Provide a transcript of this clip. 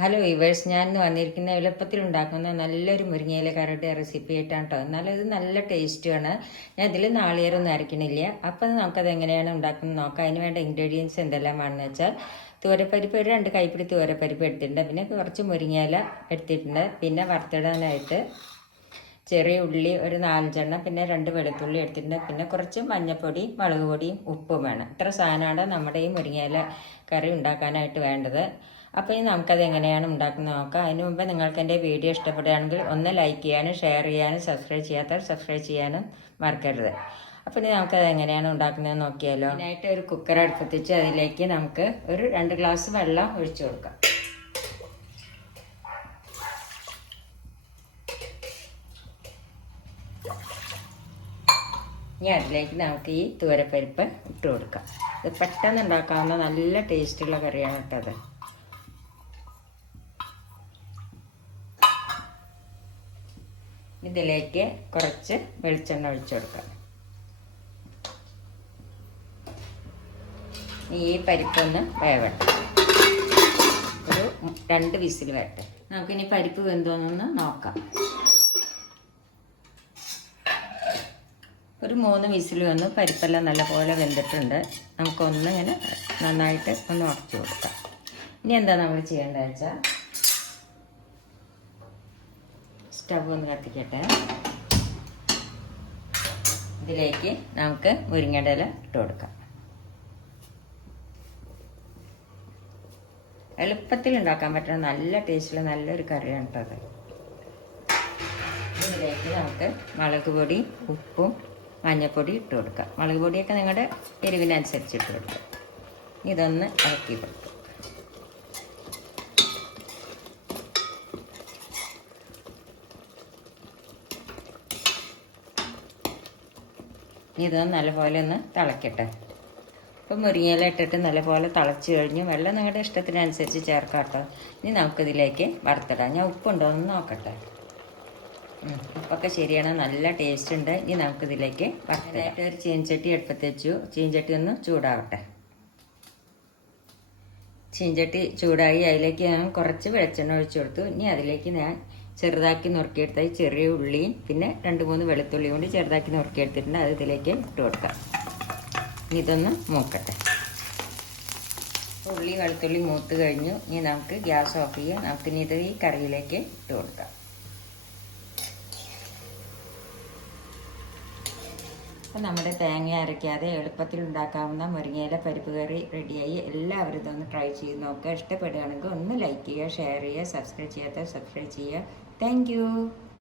Hello ഇവേഴ്സ് ഞാൻ ഇന്ന് വന്നിരിക്കുന്ന എളുപ്പത്തിൽ ഉണ്ടാക്കുന്ന നല്ലൊരു മുരിങ്ങയില കറിയുടെ റെസിപ്പി ആയിട്ടാണ് കേട്ടോ എന്നാലും ഇത് നല്ല ടേസ്റ്റുമാണ് ഞാൻ ഇതിൽ നാളികേരൊന്നും അരക്കണില്ല. അപ്പം നമുക്കത് എങ്ങനെയാണ് ഉണ്ടാക്കുന്നത് നോക്കാം. അതിന് വേണ്ട ഇൻഗ്രീഡിയൻസ് എന്തെല്ലാമാണെന്ന് വെച്ചാൽ തൂരപ്പരിപ്പ് ഒരു രണ്ട് കൈപ്പിടി തൂരപ്പരിപ്പ് എടുത്തിട്ടുണ്ട്. പിന്നെ കുറച്ച് മുരിങ്ങയില എടുത്തിട്ടുണ്ട്. പിന്നെ വറുത്തിടാനായിട്ട് ചെറിയ ഉള്ളി ഒരു നാലഞ്ചെണ്ണം പിന്നെ രണ്ട് വെളുത്തുള്ളി എടുത്തിട്ടുണ്ട്. പിന്നെ കുറച്ച് മഞ്ഞൾപ്പൊടി മുളക് പൊടിയും ഉപ്പും വേണം. ഇത്ര സാധനമാണ് നമ്മുടെ ഈ മുരിങ്ങയില കറി ഉണ്ടാക്കാനായിട്ട് വേണ്ടത്. അപ്പോൾ ഇനി നമുക്കത് എങ്ങനെയാണ് ഉണ്ടാക്കുന്നത് നോക്കാം. അതിന് മുമ്പ് നിങ്ങൾക്ക് എന്റെ വീഡിയോ ഇഷ്ടപ്പെടുകയാണെങ്കിൽ ഒന്ന് ലൈക്ക് ചെയ്യാനും ഷെയർ ചെയ്യാനും സബ്സ്ക്രൈബ് ചെയ്യാത്ത സബ്സ്ക്രൈബ് ചെയ്യാനും മറക്കരുത്. അപ്പോൾ ഇനി നമുക്കത് എങ്ങനെയാണ് ഉണ്ടാക്കുന്നത് നോക്കിയാലോ. അതിനായിട്ട് ഒരു കുക്കർ അടുപ്പത്തിച്ച് അതിലേക്ക് നമുക്ക് ഒരു രണ്ട് ഗ്ലാസ് വെള്ളം ഒഴിച്ചു കൊടുക്കാം. ഇനി അതിലേക്ക് നമുക്ക് ഈ തുവരപ്പരിപ്പ് ഇട്ട് കൊടുക്കാം. ഇത് പെട്ടെന്ന് ഉണ്ടാക്കാവുന്ന നല്ല ടേസ്റ്റുള്ള കറിയാണ് കേട്ടത് ഇതിലേക്ക് കുറച്ച് വെളിച്ചെണ്ണ ഒഴിച്ചു കൊടുക്കാം. ഈ പരിപ്പൊന്ന് വേവട്ടെ ഒരു രണ്ട് വിസിൽ വരട്ടെ. നമുക്കിനി പരിപ്പ് വെന്തോന്നൊന്ന് നോക്കാം. ഒരു മൂന്ന് വിസിൽ വന്ന് പരിപ്പെല്ലാം നല്ലപോലെ വെന്തിട്ടുണ്ട്. നമുക്കൊന്ന് ഇങ്ങനെ നന്നായിട്ട് ഒന്ന് ഉറച്ചു കൊടുക്കാം. ഇനി എന്താ നമ്മൾ ചെയ്യേണ്ടത് വെച്ചാൽ സ്റ്റവ് ഒന്ന് കത്തിക്കട്ടെ. ഇതിലേക്ക് നമുക്ക് മുരിങ്ങയുടെ ഇല ഇട്ട് കൊടുക്കാം. എളുപ്പത്തിൽ ഉണ്ടാക്കാൻ പറ്റുന്ന നല്ല ടേസ്റ്റിൽ നല്ലൊരു കറിയാണ് കേട്ടോ അത്. ഇതിലേക്ക് നമുക്ക് മുളക് പൊടി ഉപ്പും മഞ്ഞൾപ്പൊടി ഇട്ട് കൊടുക്കുക. മുളക് പൊടിയൊക്കെ നിങ്ങളുടെ എരിവിനനുസരിച്ച് ഇട്ട് കൊടുക്കുക. ഇതൊന്ന് ഇളക്കി കൊടുക്കുക. ഇതൊന്ന് നല്ലപോലെ ഒന്ന് തിളക്കട്ടെ. ഇപ്പം മുരിങ്ങയില ഇട്ടിട്ട് നല്ലപോലെ തിളച്ച് കഴിഞ്ഞു വെള്ളം നിങ്ങളുടെ ഇഷ്ടത്തിനനുസരിച്ച് ചേർക്കാം കേട്ടോ. ഇനി നമുക്കിതിലേക്ക് വറുത്തിടാം. ഞാൻ ഉപ്പുണ്ടോ എന്ന് നോക്കട്ടെ. ഉപ്പൊക്കെ ശരിയാണ്? നല്ല ടേസ്റ്റ് ഉണ്ട്. ഇനി നമുക്കിതിലേക്ക് വറുത്തതായിട്ട് ഒരു ചീൻചട്ടി എടുപ്പത്ത് വെച്ചു. ചീൻചട്ടി ഒന്ന് ചൂടാവട്ടെ. ചീൻചട്ടി ചൂടായി അതിലേക്ക് ഞാൻ കുറച്ച് വെളിച്ചെണ്ണ ഒഴിച്ചു കൊടുത്തു. ഇനി അതിലേക്ക് ഞാൻ ചെറുതാക്കി നുറുക്കിയെടുത്ത ചെറിയ ഉള്ളിയും പിന്നെ രണ്ട് മൂന്ന് വെളുത്തുള്ളി കൊണ്ട് ചെറുതാക്കി നുറുക്കിയെടുത്തിട്ടുണ്ട്. അത് ഇതിലേക്ക് ഇട്ട് കൊടുക്കാം. ഇനി ഇതൊന്ന് മൂക്കട്ടെ. ഉള്ളി വെളുത്തുള്ളി മൂത്ത് കഴിഞ്ഞു. ഇനി നമുക്ക് ഗ്യാസ് ഓഫ് ചെയ്യാം. നമുക്ക് ഇനി ഇത് ഈ കറിയിലേക്ക് ഇട്ട് കൊടുക്കാം. അപ്പം നമ്മുടെ തേങ്ങ അരയ്ക്കാതെ എളുപ്പത്തിൽ ഉണ്ടാക്കാവുന്ന മുരിങ്ങയില പരിപ്പ് കറി റെഡിയായി. എല്ലാവരും ഇതൊന്ന് ട്രൈ ചെയ്ത് നോക്കുക. ഇഷ്ടപ്പെടുകയാണെങ്കിൽ ഒന്ന് ലൈക്ക് ചെയ്യുക ഷെയർ ചെയ്യുക സബ്സ്ക്രൈബ് ചെയ്യാത്ത സബ്സ്ക്രൈബ് ചെയ്യുക. താങ്ക്